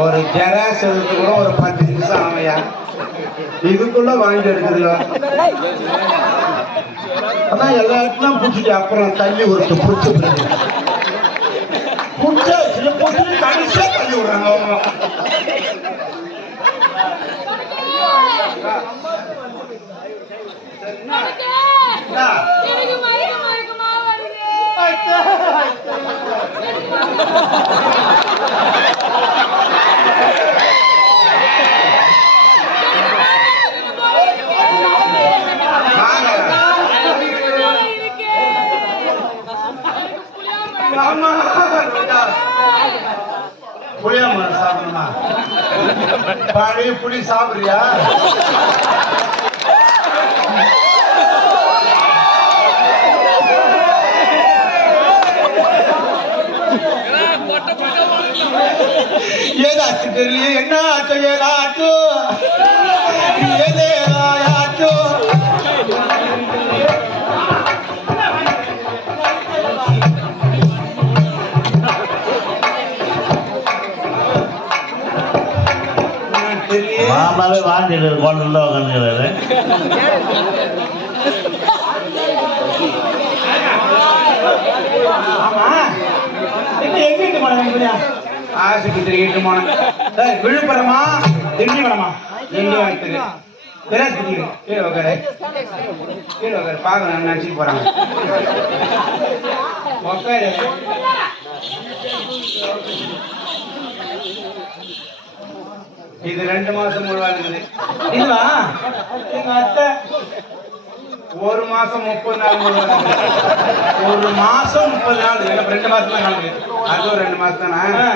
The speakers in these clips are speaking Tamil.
ஒரு ஜெராக்ஸ் எடுத்து கூட ஒரு பத்து நிமிஷம் ஆமையா இதுக்குள்ள வாங்கி எடுக்குதுல அதான் எல்லா இடத்துலயும் பிடிச்சிட்டு அப்புறம் தள்ளி விட்டு பிடிச்சி பிடிச்ச. சில பிடிச்சி கடைசியா தள்ளி விடுறாங்க அவங்க மயக்கமா வருது வாங்க. ஆமா. புளியாமரம் சாப்பிடணுமா பழைய புளி சாப்பிடுறியா? ஆஸ்பத்திரி இட்டு போன விழுப்புரமா திண்டிவனமா எங்க வாங்கிட்டு திராஸ்பத்திரி கீழே உட்காரு கீழே உட்காரு பாக்க நான் போறாங்க உட்காரு இது ரெண்டு மாசம் முழுவா இருக்குது இதுவா எங்க அத்தை ஒரு மாசம் முப்பது நாள். ஒரு மாசம் முப்பது நாள் இல்ல ரெண்டு மாசம் தான் நடக்குது அது ஒரு ரெண்டு மாசம் தானே?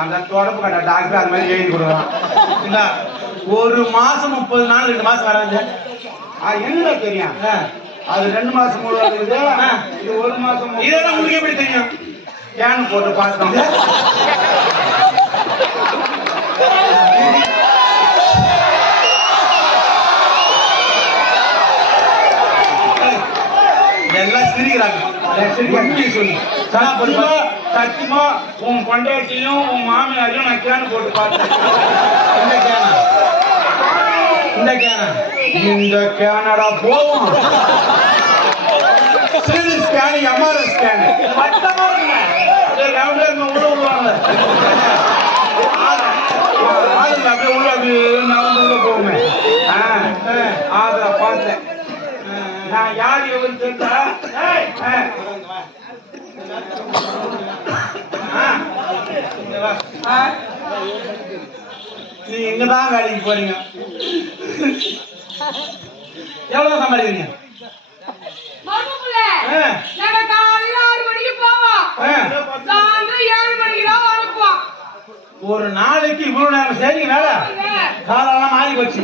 அந்த தொடப்பு கட்ட டாக்டர் அது மாதிரி எழுதி கொடுக்குறான். இந்த ஒரு மாசம் முப்பது நாள் ரெண்டு மாசம் வராது. என்ன தெரியும்? அது ரெண்டு மாசம் முழுவா இருக்குது இது ஒரு மாசம் இதெல்லாம் உங்களுக்கு எப்படி தெரியும்? கேன் போட்டு பார்த்தோம் எல்லாம் சிரிக்கிறாங்க. சொல்லு. சத்தியமா சத்தியமா உன் பொண்டாட்டியும் உன் மாமியாரையும் நான் கேனு போட்டு பார்த்தேன். இந்த கேனா இந்த கேனா இந்த கேனடா போவோம் சிறு ஸ்கேன் எம்ஆர்எஸ் ஸ்கேன் மட்டமா இருக்குங்க சரி, ரவுண்டா இருக்க உள்ள விடுவாங்க ஆளுங்க அப்படியே உள்ள அப்படியே நடந்து உள்ள ஆ, அதை பார்த்தேன் நான் யார் வா. ஆ. நீ இங்கதான் வேலைக்கு போறீங்க எவ்வளவு சம்பாதிக்கிறீங்க இவ்வளவு நேரம் செய்றீங்க வேலை? காலெல்லாம் மாறி போச்சு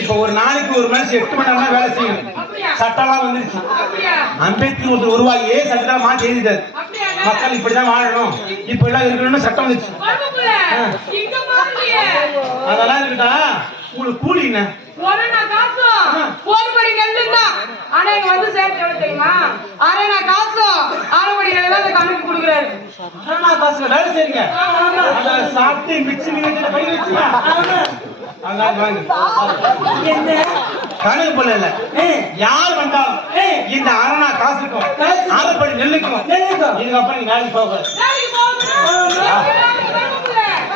இப்ப ஒரு நாளைக்கு ஒரு மனுஷன் எட்டு மணி நேரம் வேலை செய்யணும் சட்டம்லாம் வந்துருச்சு. அம்பேத்கர் ஒருத்தர் உருவாகியே சட்டத்தை மாற்றி எழுதிட்டார் மக்கள் இப்படிதான் வாழணும். இப்ப எல்லாம் இருக்கணும்னு சட்டம் பாருங்க அதெல்லாம் இருக்கட்டா உங்களுக்கு கூலி என்ன? காசும் ஒரு படி நெல்லு தான் ஆனா இங்க வந்து சேர்த்து எவ்வளவு தெரியுமா? அரை நான் காசும் அரை நெல்லு தான் அந்த கணக்கு கொடுக்குறாரு. ஆனா பஸ்ல வேலை செய்றீங்க அத சாப்பிட்டு மிக்ஸி நீங்க படி வச்சுங்க போல இல்ல யார் வந்தாலும் இந்த அரணா காசுக்கும் அரைப்படி நெல்லுக்கும். இதுக்கப்புறம் நீங்க வேலைக்கு போக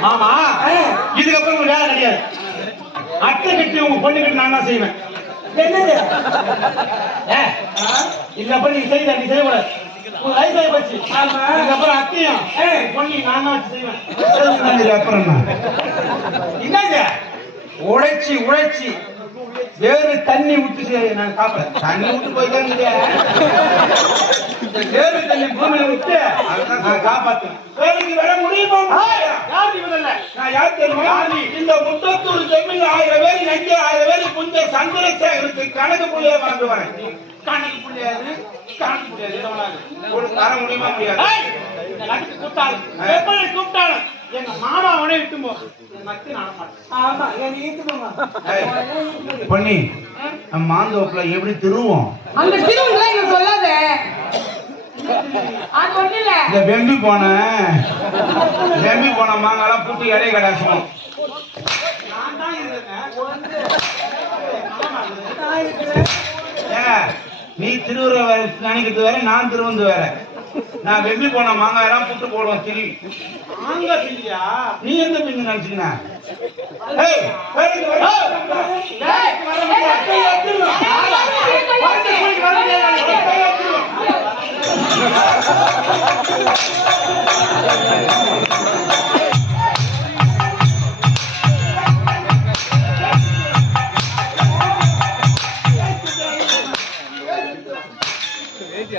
மாமா இதுக்கப்புறம் உங்களுக்கு வேலை கிடையாது. அட்டை கட்டி உங்க பொண்ணு கட்டி நான் தான் செய்வேன்? என்னது? இதுக்கப்புறம் நீங்க செய்த நீ செய்யக்கூடாது உங்க உழைச்சி உழைச்சி. வேறு தண்ணி செய்~ நான் சாப்பிடுறேன். தண்ணி விட்டு போயிட்டாங்க வேறு தண்ணி பூமியில விட்டு நான் காப்பாத்துவேன். வேலைக்கு வர முடியுமா? யார் இவனல்ல நான் யார் தெரியுமா? இந்த முத்தத்தூர் ஜமீன் ஆயிரம் பேர் நஞ்சு ஆயிரம் பேர் அந்த சந்திரசேகரத்தை கணக்கு புள்ளியா வாங்க வரேன் கணக்கு புள்ளியாது கணக்கு புள்ளியாது. ஒரு தர முடியுமா முடியாது? கூப்பிட்டாலும், எப்படி கூப்பிட்டாலும், எங்க மாமா அவனே இட்டு போ. ஆமா, பொன்னி நம்ம மாந்தோப்புல எப்படி திருவோம்? அந்த திருவுங்களா இங்க சொல்லாத. அது ஒண்ணு இல்ல. இந்த வெம்பி போன வெம்பி போன மாங்காலாம் புட்டு இலைய கடாசம் நான் தான் இருக்கேன். நீ திருவுற வேற நினைக்கிறது வேற நான் திருவந்து வேற. நான் வெம்பி போன மாங்காய் எல்லாம் புட்டு போடுவோம் திரி மாங்காய் பிள்ளையா? நீ எந்த பின்னு நினைச்சுக்கின? ஏய், இங்க